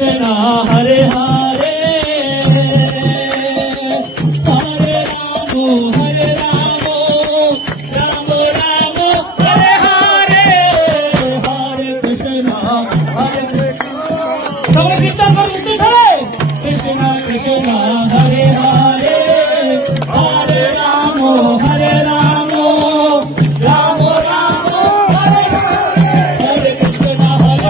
Krishna Hare Hare Hare Ramo Hare Ramo Ramo Ramo Hare Hare Hare Krishna Hare Krishna Hare Krishna Krishna Krishna Hare Hare Hare Ramo Hare Ramo Ramo Ramo Hare Hare Hare Krishna Hare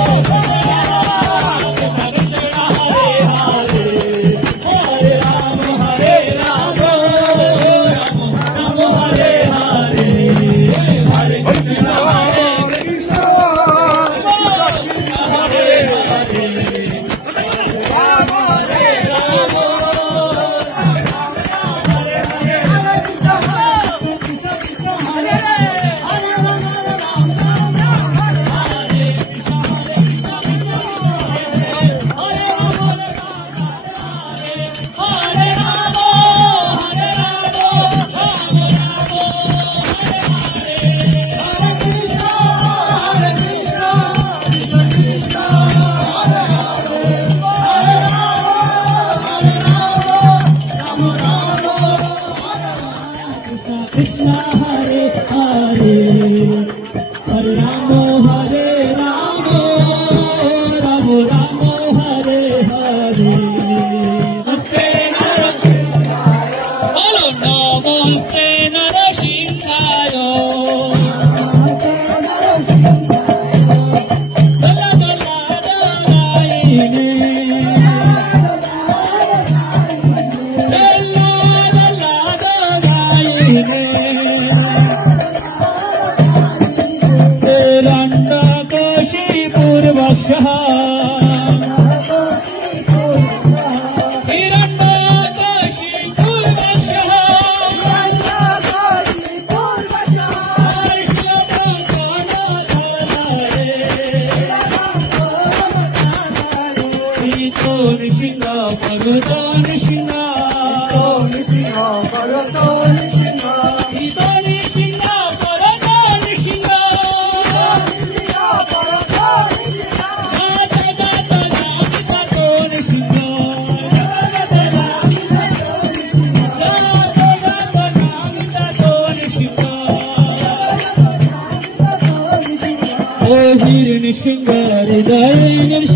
Krishna Hare Hare Hare Ramo Hare Ramo Ramo Ramo Hare Hare Namaste Narasinghayo Bolo Namaste Narasinghayo Bala Bala Narayane Hare